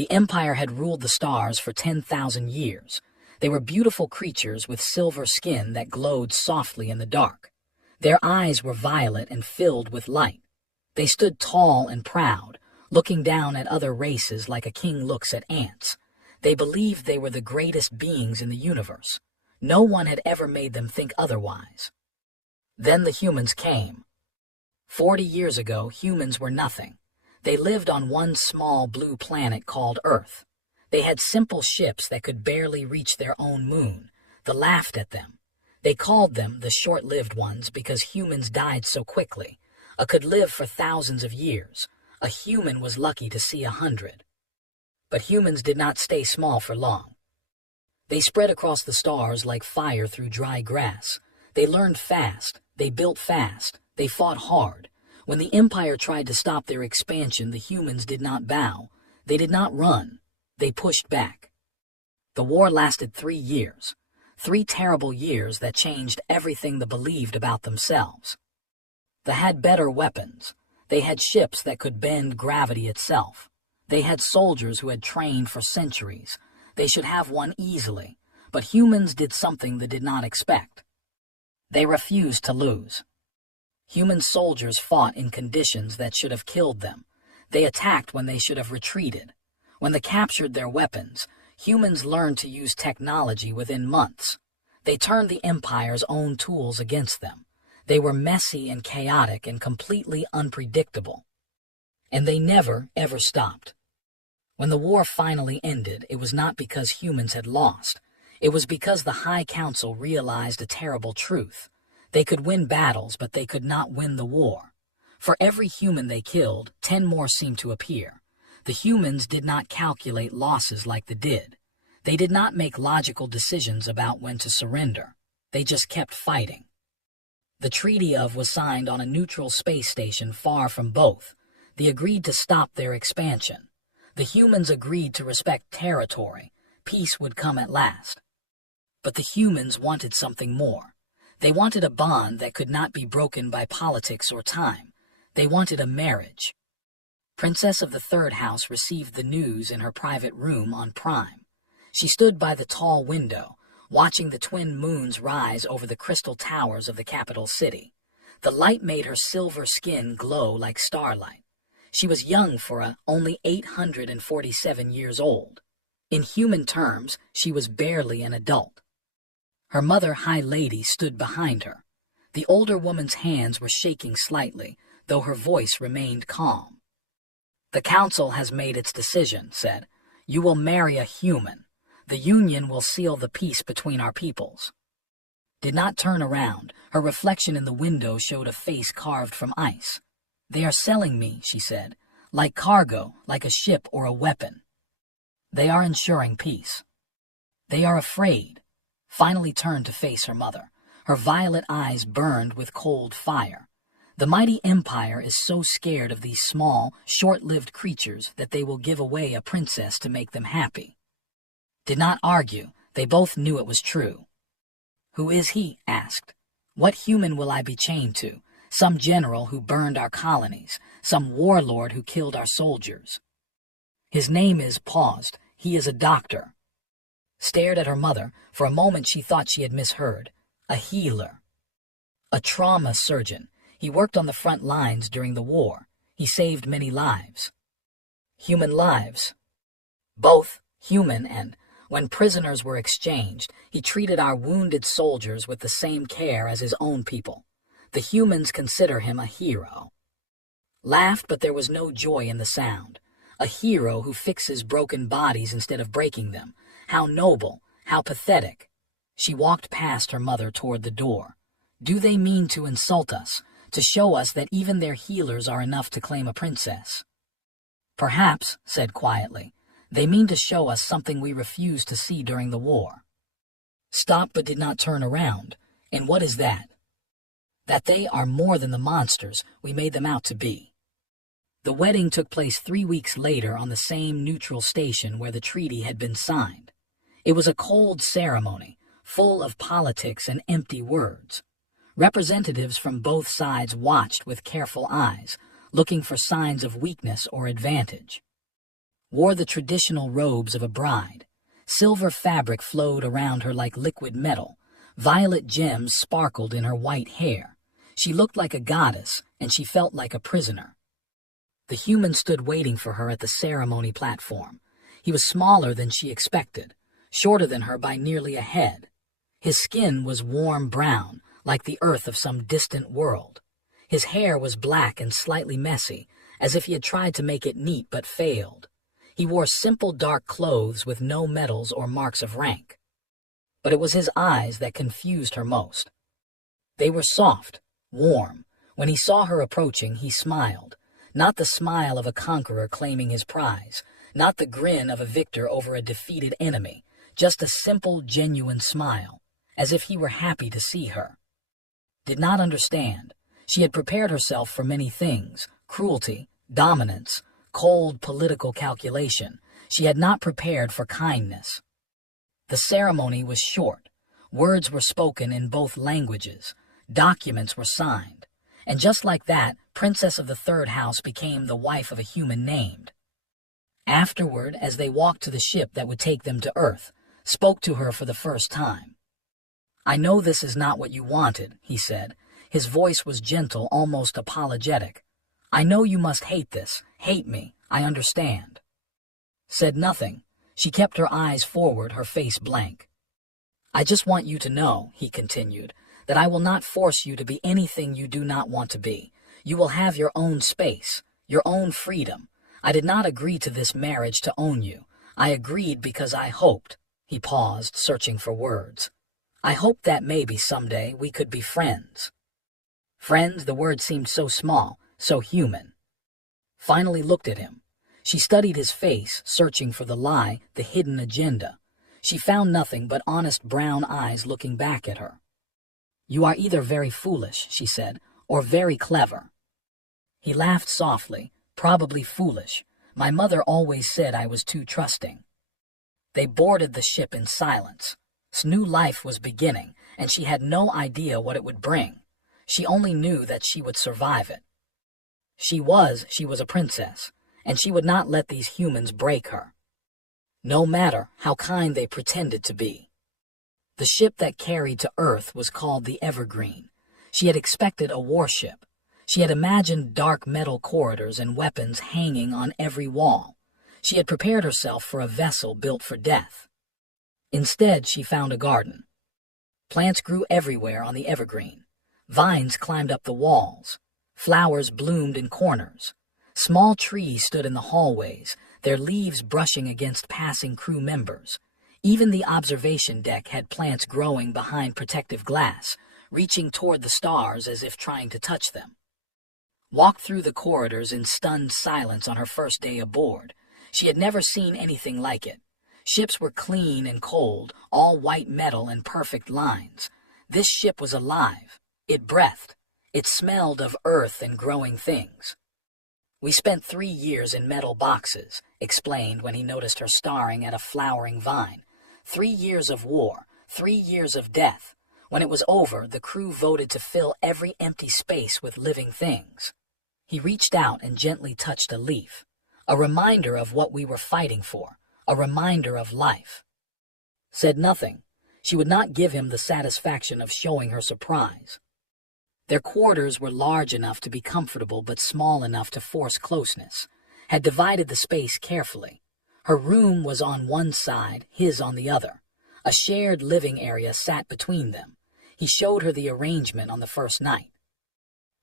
The Empire had ruled the stars for 10,000 years. They were beautiful creatures with silver skin that glowed softly in the dark. Their eyes were violet and filled with light. They stood tall and proud, looking down at other races like a king looks at ants. They believed they were the greatest beings in the universe. No one had ever made them think otherwise. Then the humans came. 40 years ago, humans were nothing. They lived on one small blue planet called Earth. They had simple ships that could barely reach their own moon. They laughed at them. They called them the short-lived ones because humans died so quickly. Could live for thousands of years. A human was lucky to see 100. But humans did not stay small for long. They spread across the stars like fire through dry grass. They learned fast. They built fast. They fought hard. When the Empire tried to stop their expansion, the humans did not bow. They did not run. They pushed back. The war lasted 3 years. 3 terrible years that changed everything they believed about themselves. They had better weapons. They had ships that could bend gravity itself. They had soldiers who had trained for centuries. They should have won easily, but humans did something they did not expect. They refused to lose. Human soldiers fought in conditions that should have killed them. They attacked when they should have retreated. When they captured their weapons, humans learned to use technology within months. They turned the Empire's own tools against them. They were messy and chaotic and completely unpredictable. And they never, ever stopped. When the war finally ended, it was not because humans had lost. It was because the High Council realized a terrible truth. They could win battles, but they could not win the war. For every human they killed, 10 more seemed to appear. The humans did not calculate losses like they did. They did not make logical decisions about when to surrender. They just kept fighting. The Treaty of was signed on a neutral space station far from both. They agreed to stop their expansion. The humans agreed to respect territory. Peace would come at last. But the humans wanted something more. They wanted a bond that could not be broken by politics or time. They wanted a marriage. Princess of the Third House received the news in her private room on Prime. She stood by the tall window, watching the twin moons rise over the crystal towers of the capital city. The light made her silver skin glow like starlight. She was young for only 847 years old. In human terms, she was barely an adult. Her mother, High Lady, stood behind her. The older woman's hands were shaking slightly, though her voice remained calm. "The council has made its decision," said. "You will marry a human. The union will seal the peace between our peoples." Did not turn around. Her reflection in the window showed a face carved from ice. "They are selling me," she said, "like cargo, like a ship or a weapon. They are ensuring peace. They are afraid." Finally turned to face her mother. Her violet eyes burned with cold fire. The mighty Empire is so scared of these small, short-lived creatures that they will give away a princess to make them happy. Did not argue. They both knew it was true. "Who is he?" asked. "What human will I be chained to? Some general who burned our colonies, some warlord who killed our soldiers." "His name is," paused. "He is a doctor." Stared at her mother. For a moment she thought she had misheard. A healer. A trauma surgeon. He worked on the front lines during the war. He saved many lives. Human lives. Both human and, when prisoners were exchanged, he treated our wounded soldiers with the same care as his own people. The humans consider him a hero. Laughed, but there was no joy in the sound. A hero who fixes broken bodies instead of breaking them. How noble, how pathetic. She walked past her mother toward the door. Do they mean to insult us, to show us that even their healers are enough to claim a princess? Perhaps, said quietly, they mean to show us something we refused to see during the war. Stopped but did not turn around. And what is that? That they are more than the monsters we made them out to be. The wedding took place 3 weeks later on the same neutral station where the treaty had been signed. It was a cold ceremony, full of politics and empty words. Representatives from both sides watched with careful eyes, looking for signs of weakness or advantage. wore the traditional robes of a bride. Silver fabric flowed around her like liquid metal. Violet gems sparkled in her white hair. She looked like a goddess, and she felt like a prisoner. The human stood waiting for her at the ceremony platform. He was smaller than she expected, shorter than her by nearly a head. His skin was warm brown, like the earth of some distant world. His hair was black and slightly messy, as if he had tried to make it neat but failed. He wore simple dark clothes with no medals or marks of rank. But it was his eyes that confused her most. They were soft, warm. When he saw her approaching, he smiled. Not the smile of a conqueror claiming his prize, not the grin of a victor over a defeated enemy, just a simple, genuine smile, as if he were happy to see her. Did not understand. She had prepared herself for many things: cruelty, dominance, cold political calculation. She had not prepared for kindness. The ceremony was short. Words were spoken in both languages. Documents were signed. And just like that, Princess of the Third House became the wife of a human named. Afterward, as they walked to the ship that would take them to Earth, spoke to her for the first time. "I know this is not what you wanted," he said. His voice was gentle, almost apologetic. "I know you must hate this, hate me, I understand." Said nothing. She kept her eyes forward, her face blank. "I just want you to know," he continued, "that I will not force you to be anything you do not want to be. You will have your own space, your own freedom. I did not agree to this marriage to own you. I agreed because I hoped," he paused, searching for words, "I hoped that maybe someday we could be friends." Friends, the word seemed so small, so human. Finally looked at him. She studied his face, searching for the lie, the hidden agenda. She found nothing but honest brown eyes looking back at her. "You are either very foolish," she said, "or very clever." He laughed softly. "Probably foolish. My mother always said I was too trusting." They boarded the ship in silence. This new life was beginning, and she had no idea what it would bring. She only knew that she would survive it. She was a princess, and she would not let these humans break her, no matter how kind they pretended to be. The ship that carried to Earth was called the Evergreen. She had expected a warship. She had imagined dark metal corridors and weapons hanging on every wall. She had prepared herself for a vessel built for death. Instead, she found a garden. Plants grew everywhere on the Evergreen. Vines climbed up the walls. Flowers bloomed in corners. Small trees stood in the hallways, their leaves brushing against passing crew members. Even the observation deck had plants growing behind protective glass, reaching toward the stars as if trying to touch them. Walked through the corridors in stunned silence on her first day aboard. She had never seen anything like it. Ships were clean and cold, all white metal and perfect lines. This ship was alive. It breathed. It smelled of earth and growing things. "We spent 3 years in metal boxes," explained when he noticed her staring at a flowering vine. 3 years of war, 3 years of death. When it was over, the crew voted to fill every empty space with living things. He reached out and gently touched a leaf, a reminder of what we were fighting for, a reminder of life. Said nothing. She would not give him the satisfaction of showing her surprise. Their quarters were large enough to be comfortable but small enough to force closeness, had divided the space carefully. Her room was on one side, his on the other. A shared living area sat between them. He showed her the arrangement on the first night.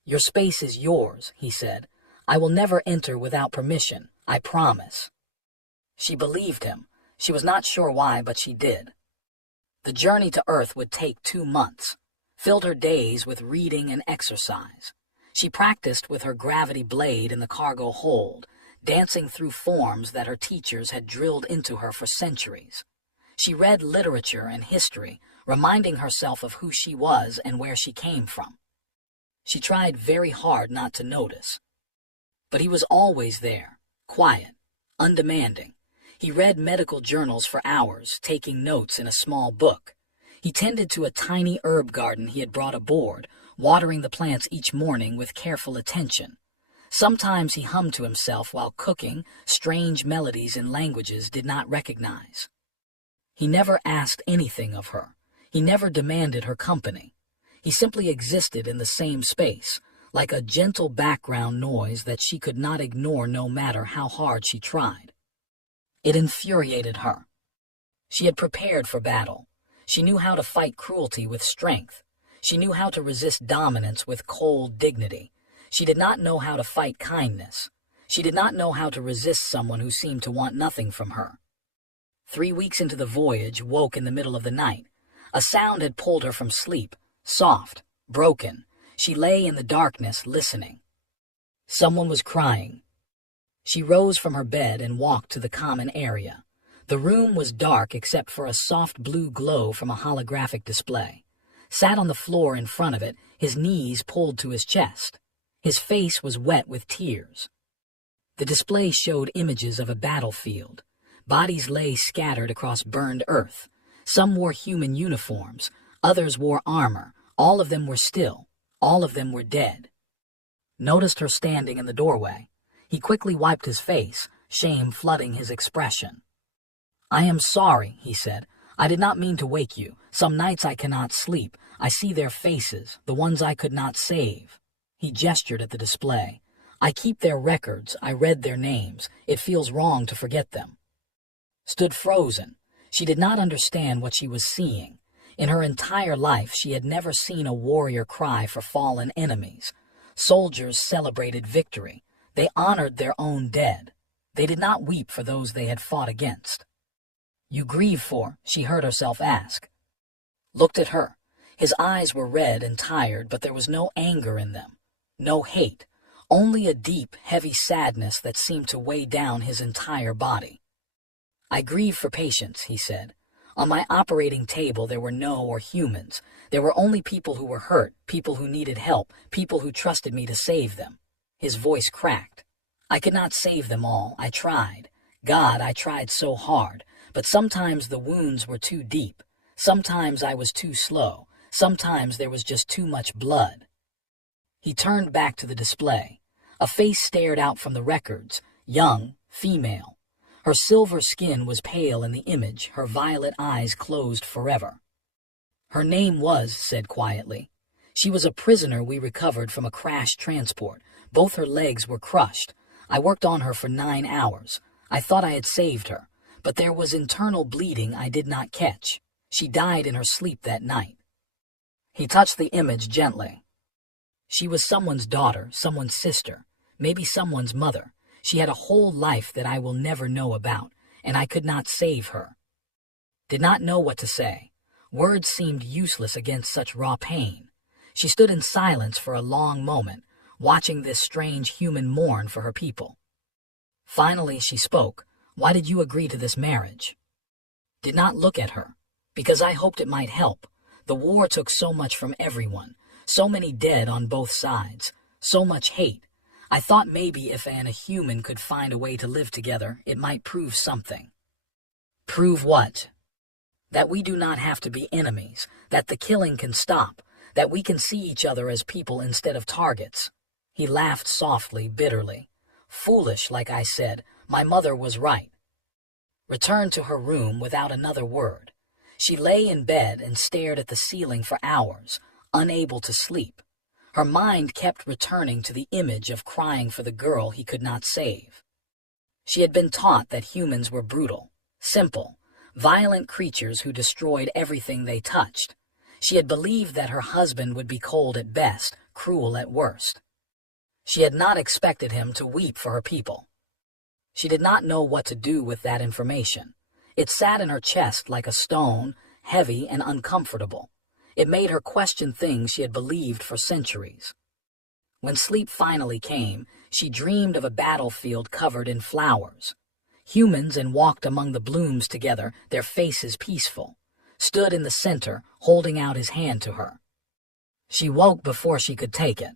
"Your space is yours," he said. "I will never enter without permission, I promise." She believed him. She was not sure why, but she did. The journey to Earth would take 2 months, filled her days with reading and exercise. She practiced with her gravity blade in the cargo hold, dancing through forms that her teachers had drilled into her for centuries. She read literature and history, reminding herself of who she was and where she came from. She tried very hard not to notice. But he was always there, quiet, undemanding. He read medical journals for hours, taking notes in a small book. He tended to a tiny herb garden he had brought aboard, watering the plants each morning with careful attention. Sometimes he hummed to himself while cooking strange melodies in languages did not recognize. He never asked anything of her. He never demanded her company. He simply existed in the same space, like a gentle background noise that she could not ignore no matter how hard she tried. It infuriated her. She had prepared for battle. She knew how to fight cruelty with strength. She knew how to resist dominance with cold dignity. She did not know how to fight kindness. She did not know how to resist someone who seemed to want nothing from her. 3 weeks into the voyage, woke in the middle of the night. A sound had pulled her from sleep, soft, broken. She lay in the darkness, listening. Someone was crying. She rose from her bed and walked to the common area. The room was dark except for a soft blue glow from a holographic display. Sat on the floor in front of it, his knees pulled to his chest. His face was wet with tears. The display showed images of a battlefield. Bodies lay scattered across burned earth. Some wore human uniforms, others wore armor. All of them were still. All of them were dead. Noticed her standing in the doorway. He quickly wiped his face, shame flooding his expression. "I am sorry," he said. "I did not mean to wake you. Some nights I cannot sleep. I see their faces, the ones I could not save." He gestured at the display. "I keep their records. I read their names. It feels wrong to forget them." Stood frozen. She did not understand what she was seeing. In her entire life, she had never seen a warrior cry for fallen enemies. Soldiers celebrated victory. They honored their own dead. They did not weep for those they had fought against. "You grieve for?" she heard herself ask. Looked at her. His eyes were red and tired, but there was no anger in them, no hate, only a deep, heavy sadness that seemed to weigh down his entire body. "I grieve for patients," he said. "On my operating table there were no humans. There were only people who were hurt, people who needed help, people who trusted me to save them." His voice cracked. "I could not save them all. I tried. God, I tried so hard. But sometimes the wounds were too deep. Sometimes I was too slow. Sometimes there was just too much blood." He turned back to the display. A face stared out from the records, young, female. Her silver skin was pale in the image, her violet eyes closed forever. "Her name was," said quietly. "She was a prisoner we recovered from a crashed transport. Both her legs were crushed. I worked on her for 9 hours. I thought I had saved her, but there was internal bleeding I did not catch. She died in her sleep that night." He touched the image gently. "She was someone's daughter, someone's sister, maybe someone's mother. She had a whole life that I will never know about, and I could not save her." Did not know what to say. Words seemed useless against such raw pain. She stood in silence for a long moment, watching this strange human mourn for her people. Finally she spoke. "Why did you agree to this marriage?" Did not look at her. "Because I hoped it might help. The war took so much from everyone, so many dead on both sides, so much hate. I thought maybe if a human could find a way to live together, it might prove something." "Prove what?" "That we do not have to be enemies, that the killing can stop, that we can see each other as people instead of targets." He laughed softly, bitterly. "Foolish, like I said. My mother was right." Returned to her room without another word. She lay in bed and stared at the ceiling for hours, unable to sleep. Her mind kept returning to the image of crying for the girl he could not save. She had been taught that humans were brutal, simple, violent creatures who destroyed everything they touched. She had believed that her husband would be cold at best, cruel at worst. She had not expected him to weep for her people. She did not know what to do with that information. It sat in her chest like a stone, heavy and uncomfortable. It made her question things she had believed for centuries. When sleep finally came, she dreamed of a battlefield covered in flowers. Humans and walked among the blooms together, their faces peaceful. Stood in the center, holding out his hand to her. She woke before she could take it.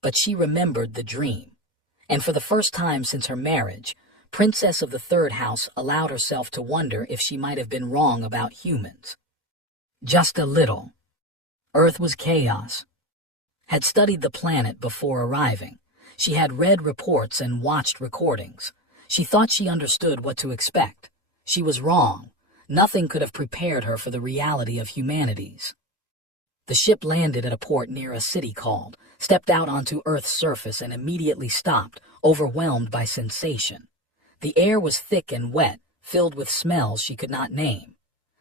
But she remembered the dream. And for the first time since her marriage, Princess of the Third House allowed herself to wonder if she might have been wrong about humans. Just a little. Earth was chaos. Had studied the planet before arriving. She had read reports and watched recordings. She thought she understood what to expect. She was wrong. Nothing could have prepared her for the reality of humanities. The ship landed at a port near a city called, stepped out onto Earth's surface and immediately stopped, overwhelmed by sensation. The air was thick and wet, filled with smells she could not name.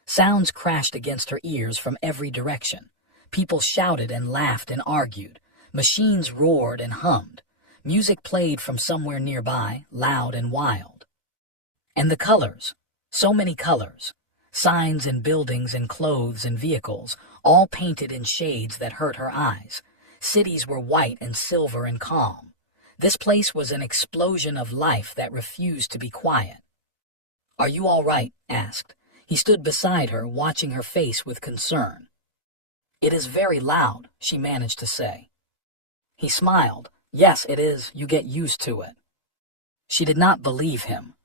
Sounds crashed against her ears from every direction. People shouted and laughed and argued. Machines roared and hummed. Music played from somewhere nearby, loud and wild. And the colors. So many colors. Signs and buildings and clothes and vehicles, all painted in shades that hurt her eyes. Cities were white and silver and calm. This place was an explosion of life that refused to be quiet. "Are you all right?" asked. He stood beside her, watching her face with concern. "It is very loud," she managed to say. He smiled. "Yes, it is. You get used to it." She did not believe him.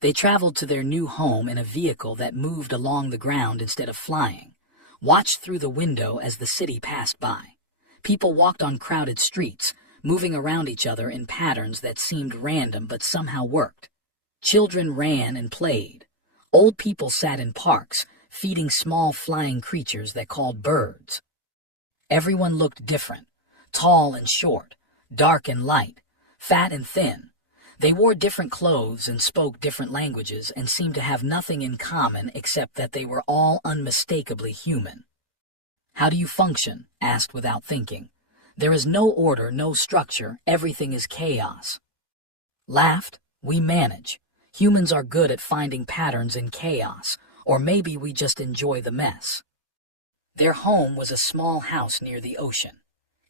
They traveled to their new home in a vehicle that moved along the ground instead of flying, watched through the window as the city passed by. People walked on crowded streets, moving around each other in patterns that seemed random but somehow worked. Children ran and played. Old people sat in parks, feeding small flying creatures that called birds. Everyone looked different, tall and short, dark and light, fat and thin. They wore different clothes and spoke different languages and seemed to have nothing in common except that they were all unmistakably human. "How do you function?" asked without thinking. "There is no order, no structure, everything is chaos." Laughed. "We manage. Humans are good at finding patterns in chaos, or maybe we just enjoy the mess." Their home was a small house near the ocean.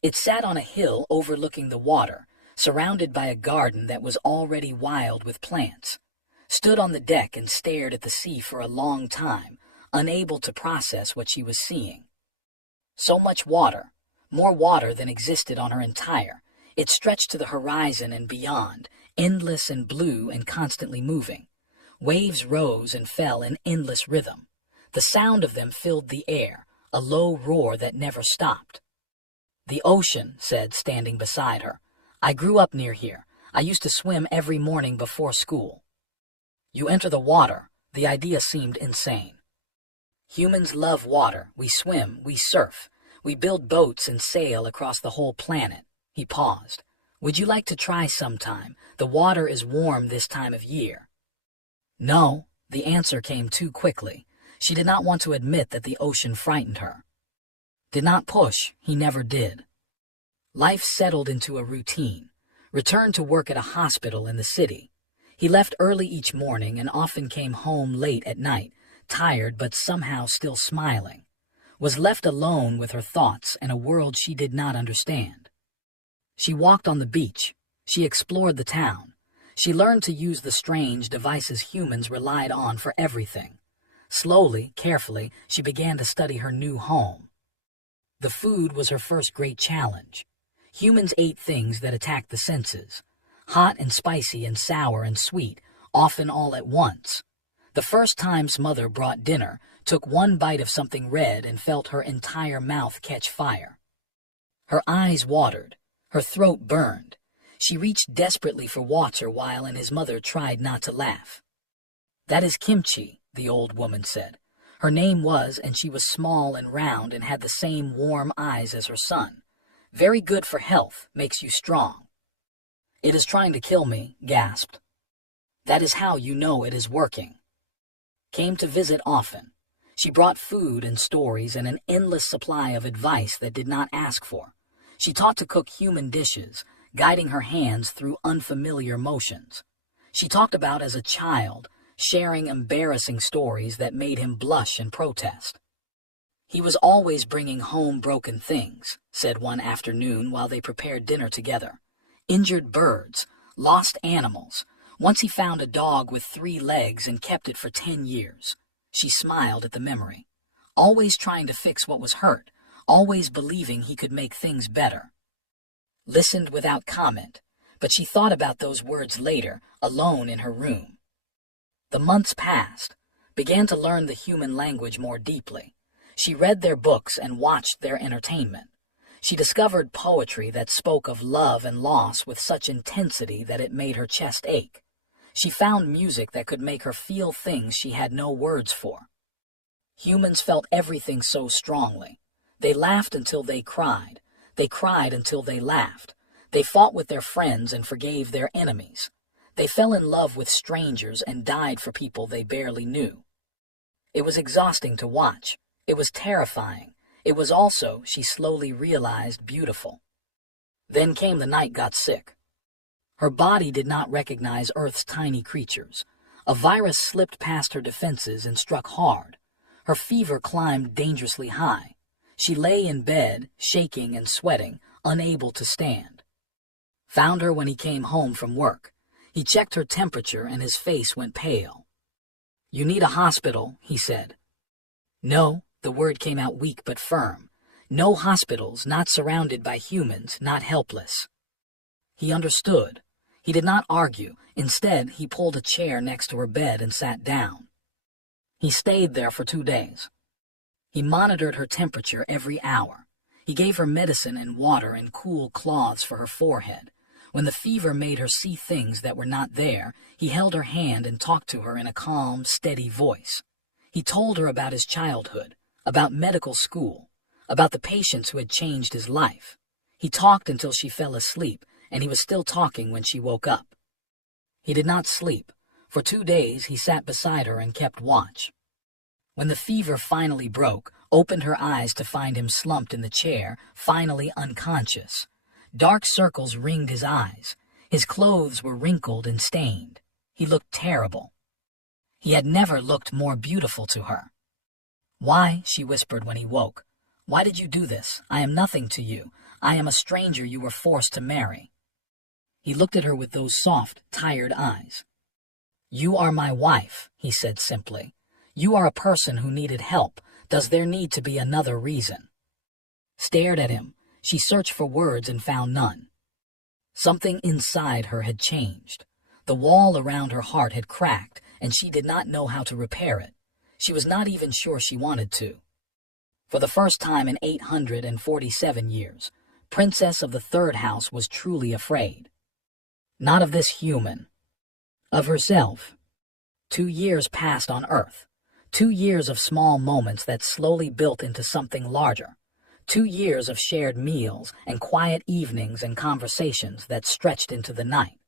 It sat on a hill overlooking the water, surrounded by a garden that was already wild with plants. Stood on the deck and stared at the sea for a long time, unable to process what she was seeing. So much water, more water than existed on her entire. It stretched to the horizon and beyond, endless and blue and constantly moving. Waves rose and fell in endless rhythm. The sound of them filled the air, a low roar that never stopped. "The ocean," said, standing beside her. "I grew up near here. I used to swim every morning before school." "You enter the water." The idea seemed insane. "Humans love water. We swim, we surf. We build boats and sail across the whole planet." He paused. "Would you like to try sometime? The water is warm this time of year." No, the answer came too quickly. She did not want to admit that the ocean frightened her. Did not push, he never did. Life settled into a routine. Returned to work at a hospital in the city. He left early each morning and often came home late at night, tired but somehow still smiling. Was left alone with her thoughts and a world she did not understand. She walked on the beach. She explored the town. She learned to use the strange devices humans relied on for everything. Slowly, carefully, she began to study her new home. The food was her first great challenge. Humans ate things that attacked the senses. Hot and spicy and sour and sweet, often all at once. The first time's mother brought dinner, took one bite of something red and felt her entire mouth catch fire. Her eyes watered. Her throat burned. She reached desperately for water while his mother tried not to laugh. "That is kimchi," the old woman said. Her name was, and she was small and round and had the same warm eyes as her son. "Very good for health, makes you strong." "It is trying to kill me," gasped. "That is how you know it is working." Came to visit often. She brought food and stories and an endless supply of advice that did not ask for. She taught to cook human dishes, guiding her hands through unfamiliar motions. She talked about as a child, sharing embarrassing stories that made him blush and protest. "He was always bringing home broken things," said one afternoon while they prepared dinner together. "Injured birds, lost animals. Once he found a dog with 3 legs and kept it for 10 years. She smiled at the memory. Always trying to fix what was hurt, always believing he could make things better. Listened without comment, but she thought about those words later, alone in her room. The months passed, began to learn the human language more deeply. She read their books and watched their entertainment. She discovered poetry that spoke of love and loss with such intensity that it made her chest ache. She found music that could make her feel things she had no words for. Humans felt everything so strongly. They laughed until they cried. They cried until they laughed. They fought with their friends and forgave their enemies. They fell in love with strangers and died for people they barely knew. It was exhausting to watch. It was terrifying. It was also, she slowly realized, beautiful. Then came the night got sick. Her body did not recognize Earth's tiny creatures. A virus slipped past her defenses and struck hard. Her fever climbed dangerously high. She lay in bed, shaking and sweating, unable to stand. Found her when he came home from work. He checked her temperature and his face went pale. "You need a hospital," he said. "No," the word came out weak but firm. "No hospitals, not surrounded by humans, not helpless." He understood. He did not argue. Instead, he pulled a chair next to her bed and sat down. He stayed there for 2 days. He monitored her temperature every hour. He gave her medicine and water and cool cloths for her forehead. When the fever made her see things that were not there, he held her hand and talked to her in a calm, steady voice. He told her about his childhood, about medical school, about the patients who had changed his life. He talked until she fell asleep, and he was still talking when she woke up. He did not sleep. For 2 days he sat beside her and kept watch. When the fever finally broke, opened her eyes to find him slumped in the chair, finally unconscious. Dark circles ringed his eyes. His clothes were wrinkled and stained. He looked terrible. He had never looked more beautiful to her. "Why?" she whispered when he woke. "Why did you do this? I am nothing to you. I am a stranger you were forced to marry." He looked at her with those soft, tired eyes. "You are my wife," he said simply. "You are a person who needed help. Does there need to be another reason?" Stared at him. She searched for words and found none. Something inside her had changed. The wall around her heart had cracked, and she did not know how to repair it. She was not even sure she wanted to. For the first time in 847 years, Princess of the Third House was truly afraid. Not of this human. Of herself. 2 years passed on Earth. 2 years of small moments that slowly built into something larger. 2 years of shared meals and quiet evenings and conversations that stretched into the night.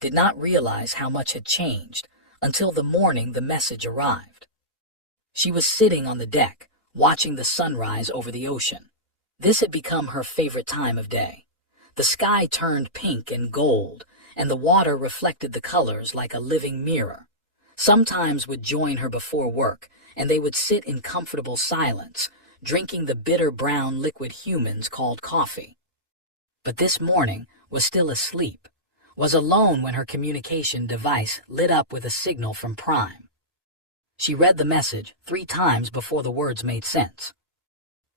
Did not realize how much had changed until the morning the message arrived. She was sitting on the deck, watching the sunrise over the ocean. This had become her favorite time of day. The sky turned pink and gold, and the water reflected the colors like a living mirror. Sometimes would join her before work, and they would sit in comfortable silence, drinking the bitter brown liquid humans called coffee. But this morning was still asleep, was alone when her communication device lit up with a signal from Prime. She read the message 3 times before the words made sense.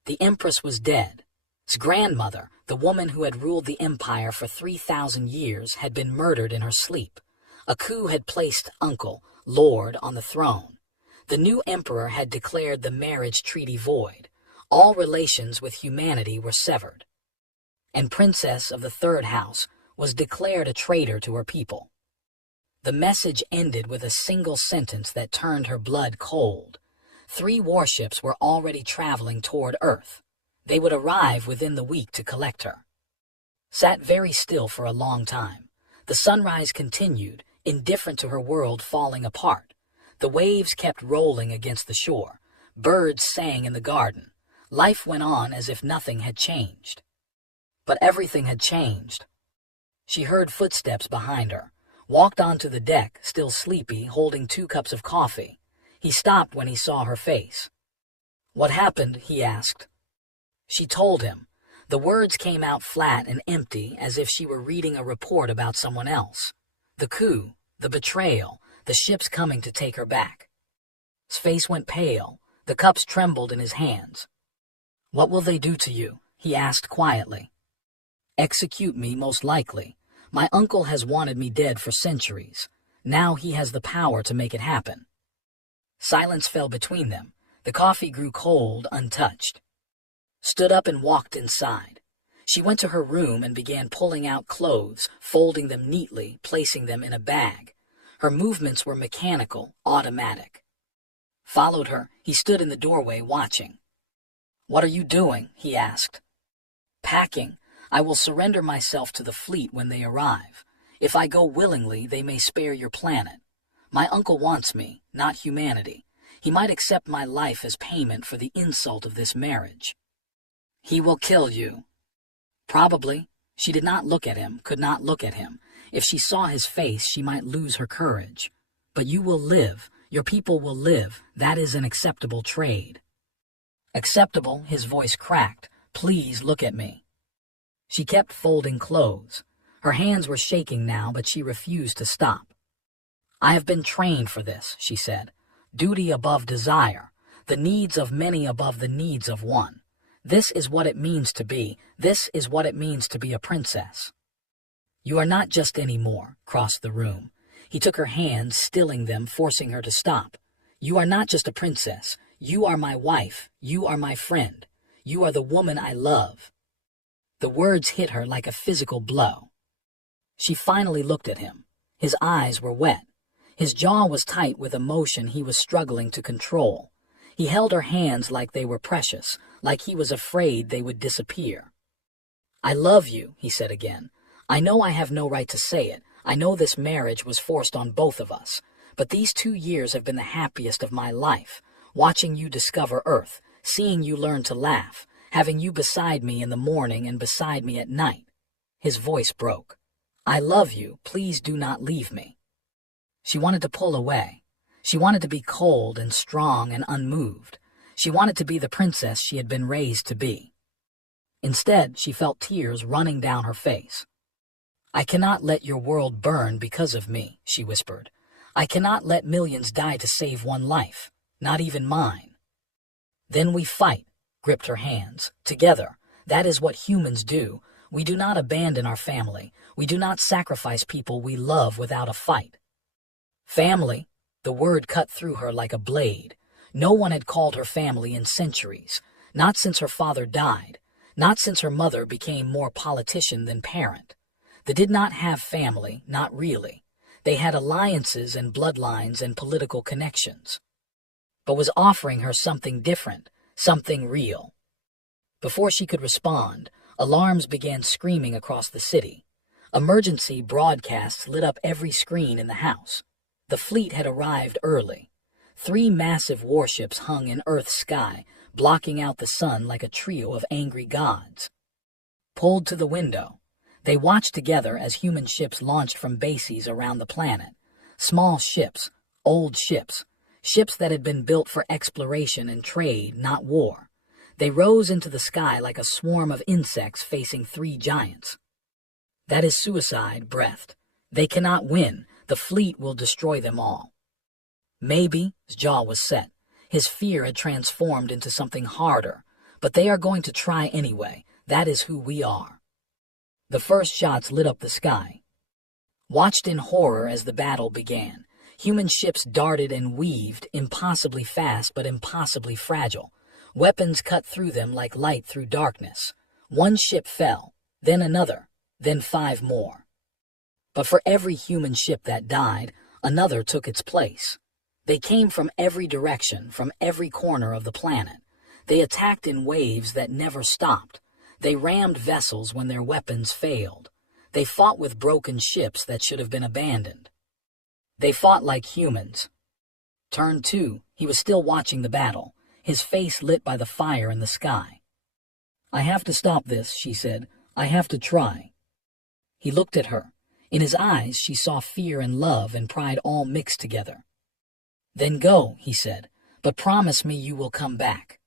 The Empress was dead. His grandmother, the woman who had ruled the empire for 3,000 years, had been murdered in her sleep. A coup had placed Uncle, Lord, on the throne. The new emperor had declared the marriage treaty void. All relations with humanity were severed. And Princess of the Third House was declared a traitor to her people. The message ended with a single sentence that turned her blood cold. 3 warships were already traveling toward Earth. They would arrive within the week to collect her. Sat very still for a long time. The sunrise continued, indifferent to her world falling apart. The waves kept rolling against the shore. Birds sang in the garden. Life went on as if nothing had changed. But everything had changed. She heard footsteps behind her, walked onto the deck, still sleepy, holding 2 cups of coffee. He stopped when he saw her face. "What happened?" he asked. She told him. The words came out flat and empty, as if she were reading a report about someone else. The coup, the betrayal, the ships coming to take her back. His face went pale. The cups trembled in his hands. "What will they do to you?" he asked quietly. "Execute me, most likely. My uncle has wanted me dead for centuries. Now he has the power to make it happen." Silence fell between them. The coffee grew cold, untouched. stood up and walked inside. She went to her room and began pulling out clothes, folding them neatly, placing them in a bag. Her movements were mechanical, automatic. Followed her, he stood in the doorway watching. "What are you doing?" he asked. "Packing. I will surrender myself to the fleet when they arrive. If I go willingly, they may spare your planet. My uncle wants me, not humanity. He might accept my life as payment for the insult of this marriage." "He will kill you." "Probably." She did not look at him, could not look at him. If she saw his face, she might lose her courage. "But you will live. Your people will live. That is an acceptable trade." "Acceptable?" His voice cracked. "Please look at me." She kept folding clothes. Her hands were shaking now, but she refused to stop. "I have been trained for this," she said. "Duty above desire. The needs of many above the needs of one. This is what it means to be. This is what it means to be a princess." "You are not just any more," crossed the room. He took her hands, stilling them, forcing her to stop. "You are not just a princess. You are my wife. You are my friend. You are the woman I love." The words hit her like a physical blow. She finally looked at him. His eyes were wet. His jaw was tight with emotion he was struggling to control. He held her hands like they were precious, like he was afraid they would disappear. "I love you," he said again. "I know I have no right to say it. I know this marriage was forced on both of us. But these 2 years have been the happiest of my life. Watching you discover Earth, seeing you learn to laugh, having you beside me in the morning and beside me at night." His voice broke. "I love you. Please do not leave me." She wanted to pull away. She wanted to be cold and strong and unmoved. She wanted to be the princess she had been raised to be. Instead, she felt tears running down her face. "I cannot let your world burn because of me," she whispered. "I cannot let millions die to save one life, not even mine." "Then we fight," gripped her hands. "Together. That is what humans do. We do not abandon our family. We do not sacrifice people we love without a fight." Family. The word cut through her like a blade. No one had called her family in centuries. Not since her father died. Not since her mother became more politician than parent. They did not have family, not really. They had alliances and bloodlines and political connections. But was offering her something different, something real. Before she could respond, alarms began screaming across the city. Emergency broadcasts lit up every screen in the house. The fleet had arrived early. 3 massive warships hung in Earth's sky, blocking out the sun like a trio of angry gods. Pulled to the window, they watched together as human ships launched from bases around the planet. Small ships, old ships, ships that had been built for exploration and trade, not war. They rose into the sky like a swarm of insects facing 3 giants. "That is suicide," breathed. "They cannot win. The fleet will destroy them all." Maybe, his jaw was set. His fear had transformed into something harder. But they are going to try anyway. That is who we are. The first shots lit up the sky. Watched in horror as the battle began. Human ships darted and weaved, impossibly fast but impossibly fragile. Weapons cut through them like light through darkness. 1 ship fell, then another, then 5 more. But for every human ship that died, another took its place. They came from every direction, from every corner of the planet. They attacked in waves that never stopped. They rammed vessels when their weapons failed. They fought with broken ships that should have been abandoned. They fought like humans. Turn 2, he was still watching the battle, his face lit by the fire in the sky. "I have to stop this," she said. "I have to try." He looked at her. In his eyes she saw fear and love and pride all mixed together. "Then go," he said, "but promise me you will come back."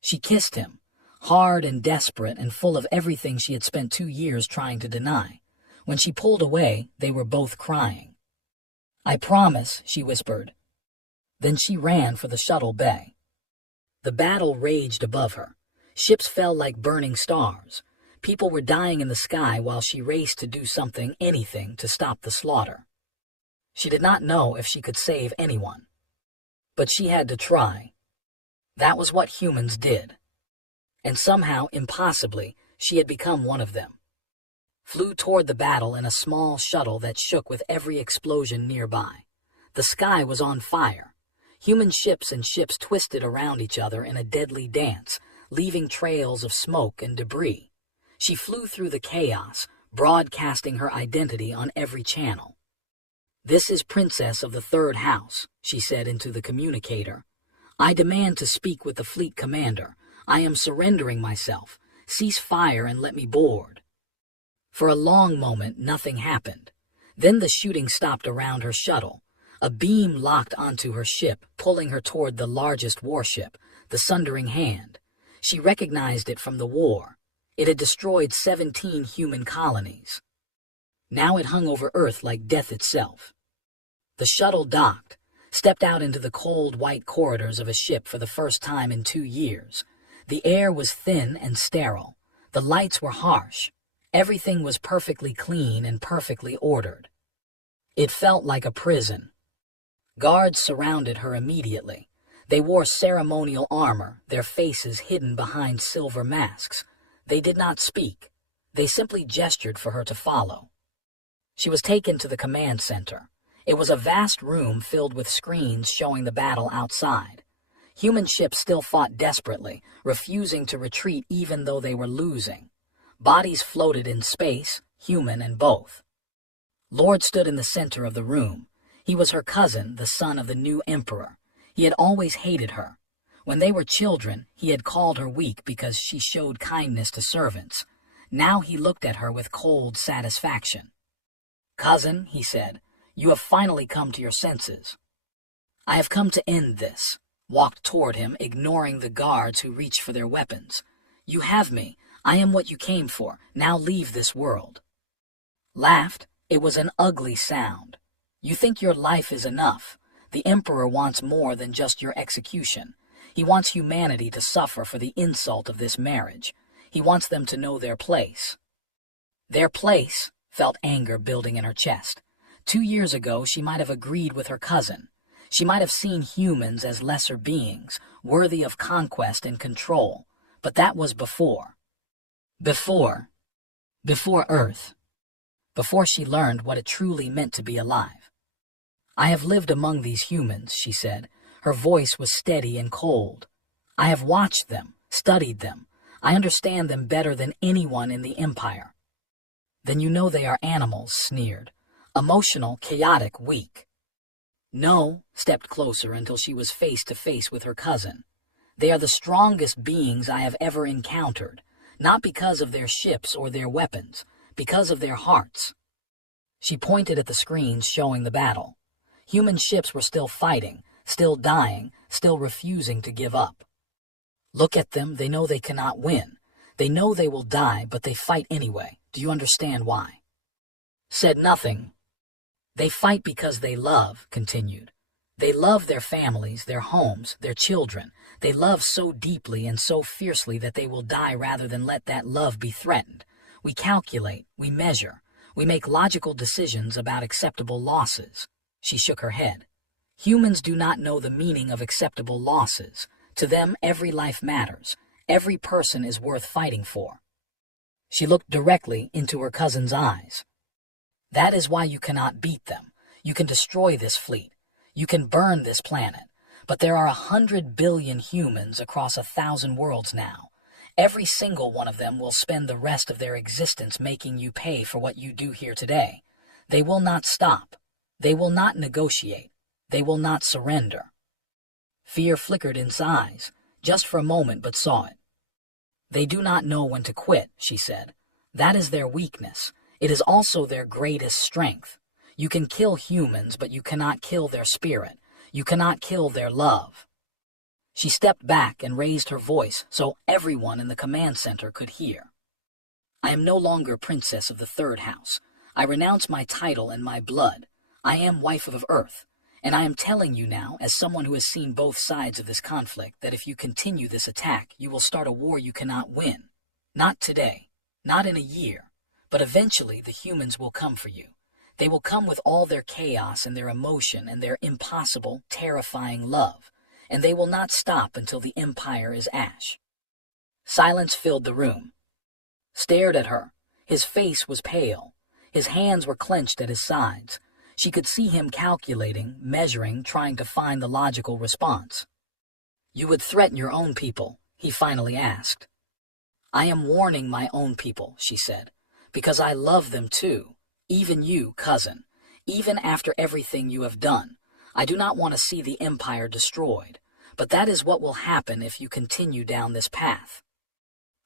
She kissed him, hard and desperate and full of everything she had spent 2 years trying to deny. When she pulled away, they were both crying. "I promise," she whispered. Then she ran for the shuttle bay. The battle raged above her. Ships fell like burning stars. People were dying in the sky while she raced to do something, anything, to stop the slaughter. She did not know if she could save anyone. But she had to try. That was what humans did. And somehow, impossibly, she had become one of them. Flew toward the battle in a small shuttle that shook with every explosion nearby. The sky was on fire. Human ships and ships twisted around each other in a deadly dance, leaving trails of smoke and debris. She flew through the chaos, broadcasting her identity on every channel. "This is Princess of the Third House," she said into the communicator. "I demand to speak with the fleet commander. I am surrendering myself. Cease fire and let me board." For a long moment, nothing happened. Then the shooting stopped around her shuttle. A beam locked onto her ship, pulling her toward the largest warship, the Sundering Hand. She recognized it from the war. It had destroyed 17 human colonies. Now it hung over Earth like death itself. The shuttle docked, stepped out into the cold white corridors of a ship for the first time in 2 years. The air was thin and sterile. The lights were harsh. Everything was perfectly clean and perfectly ordered. It felt like a prison. Guards surrounded her immediately. They wore ceremonial armor, their faces hidden behind silver masks. They did not speak. They simply gestured for her to follow. She was taken to the command center. It was a vast room filled with screens showing the battle outside. Human ships still fought desperately, refusing to retreat even though they were losing. Bodies floated in space, human and both. Lord stood in the center of the room. He was her cousin, the son of the new emperor. He had always hated her. When they were children, he had called her weak because she showed kindness to servants. Now he looked at her with cold satisfaction. "Cousin," he said, "you have finally come to your senses." "I have come to end this," walked toward him, ignoring the guards who reached for their weapons. "You have me. I am what you came for. Now leave this world." Laughed. It was an ugly sound. "You think your life is enough. The Emperor wants more than just your execution. He wants humanity to suffer for the insult of this marriage. He wants them to know their place." Their place, felt anger building in her chest. 2 years ago, she might have agreed with her cousin. She might have seen humans as lesser beings, worthy of conquest and control. But that was before. Before Earth. Before she learned what it truly meant to be alive. "I have lived among these humans," she said. Her voice was steady and cold. "I have watched them, studied them. I understand them better than anyone in the Empire." "Then you know they are animals," sneered. "Emotional, chaotic, weak." "No," stepped closer until she was face to face with her cousin. "They are the strongest beings I have ever encountered, not because of their ships or their weapons, because of their hearts." She pointed at the screens showing the battle. Human ships were still fighting, still dying, still refusing to give up. "Look at them, they know they cannot win. They know they will die, but they fight anyway. Do you understand why?" Said nothing. "They fight because they love," continued. "They love their families, their homes, their children. They love so deeply and so fiercely that they will die rather than let that love be threatened. We calculate, we measure, we make logical decisions about acceptable losses." She shook her head. "Humans do not know the meaning of acceptable losses. To them, every life matters. Every person is worth fighting for." She looked directly into her cousin's eyes. "That is why you cannot beat them. You can destroy this fleet. You can burn this planet. But there are 100 billion humans across 1,000 worlds now. Every single one of them will spend the rest of their existence making you pay for what you do here today. They will not stop. They will not negotiate. They will not surrender." Fear flickered in his eyes, just for a moment, but saw it. "They do not know when to quit," she said. "That is their weakness. It is also their greatest strength. You can kill humans, but you cannot kill their spirit. You cannot kill their love." She stepped back and raised her voice so everyone in the command center could hear. "I am no longer Princess of the Third House. I renounce my title and my blood. I am wife of Earth. And I am telling you now, as someone who has seen both sides of this conflict, that if you continue this attack, you will start a war you cannot win. Not today, not in a year, but eventually the humans will come for you. They will come with all their chaos and their emotion and their impossible, terrifying love, and they will not stop until the Empire is ash." Silence filled the room. Stared at her. His face was pale. His hands were clenched at his sides. She could see him calculating, measuring, trying to find the logical response. "You would threaten your own people?" he finally asked. "I am warning my own people," she said, "because I love them too. Even you, cousin. Even after everything you have done. I do not want to see the empire destroyed. But that is what will happen if you continue down this path."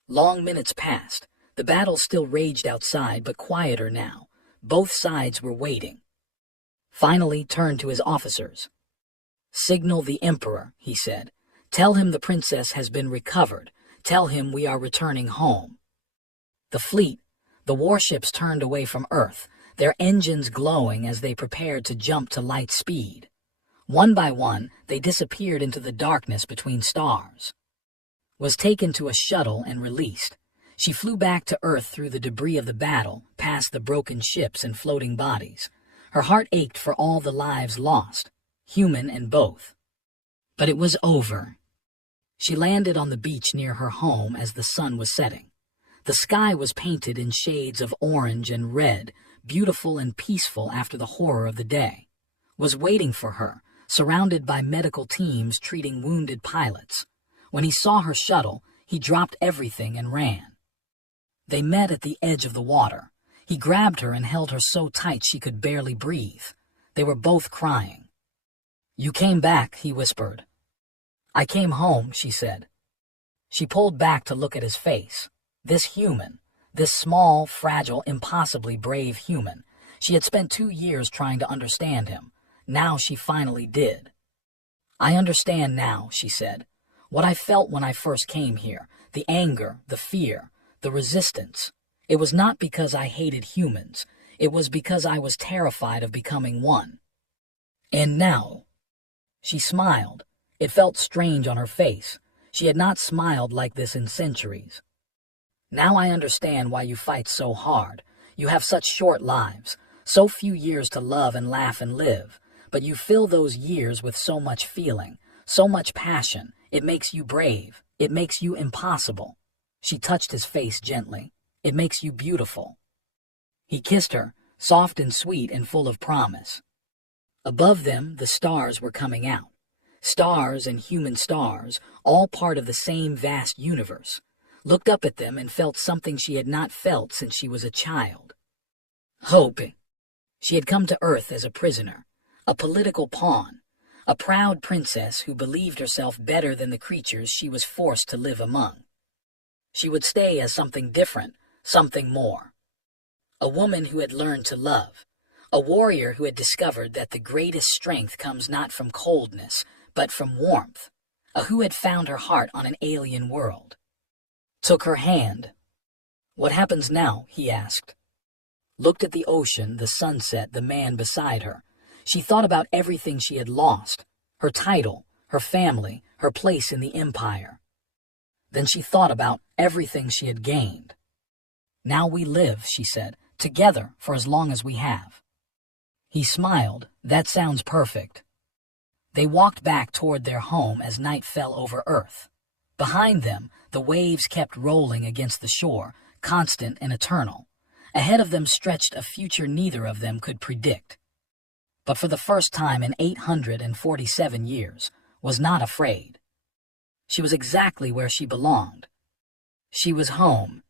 Long minutes passed. The battle still raged outside, but quieter now. Both sides were waiting. Finally turned to his officers. "Signal the emperor," he said. "Tell him the princess has been recovered. Tell him we are returning home." The fleet, the warships turned away from Earth, their engines glowing as they prepared to jump to light speed. One by one, they disappeared into the darkness between stars. Was taken to a shuttle and released. She flew back to Earth through the debris of the battle, past the broken ships and floating bodies. Her heart ached for all the lives lost, human and both. But it was over. She landed on the beach near her home as the sun was setting. The sky was painted in shades of orange and red, beautiful and peaceful after the horror of the day. Was waiting for her, surrounded by medical teams treating wounded pilots. When he saw her shuttle, he dropped everything and ran. They met at the edge of the water. He grabbed her and held her so tight she could barely breathe. They were both crying. "You came back," he whispered. "I came home," she said. She pulled back to look at his face. This human, this small, fragile, impossibly brave human. She had spent 2 years trying to understand him. Now she finally did. "I understand now," she said. "What I felt when I first came here, the anger, the fear, the resistance. It was not because I hated humans. It was because I was terrified of becoming one. And now..." She smiled. It felt strange on her face. She had not smiled like this in centuries. "Now I understand why you fight so hard. You have such short lives, so few years to love and laugh and live. But you fill those years with so much feeling, so much passion. It makes you brave. It makes you impossible." She touched his face gently. "It makes you beautiful." He kissed her, soft and sweet and full of promise. Above them, the stars were coming out. Stars and human stars, all part of the same vast universe. Looked up at them and felt something she had not felt since she was a child. Hope. She had come to Earth as a prisoner, a political pawn, a proud princess who believed herself better than the creatures she was forced to live among. She would stay as something different, something more. A woman who had learned to love, a warrior who had discovered that the greatest strength comes not from coldness, but from warmth, a who had found her heart on an alien world. Took her hand. "What happens now?" he asked. Looked at the ocean, the sunset, the man beside her. She thought about everything she had lost, her title, her family, her place in the empire. Then she thought about everything she had gained. "Now we live," she said, "together for as long as we have." He smiled. "That sounds perfect." They walked back toward their home as night fell over Earth. Behind them, the waves kept rolling against the shore, constant and eternal. Ahead of them stretched a future neither of them could predict. But for the first time in 847 years, was not afraid. She was exactly where she belonged. She was home,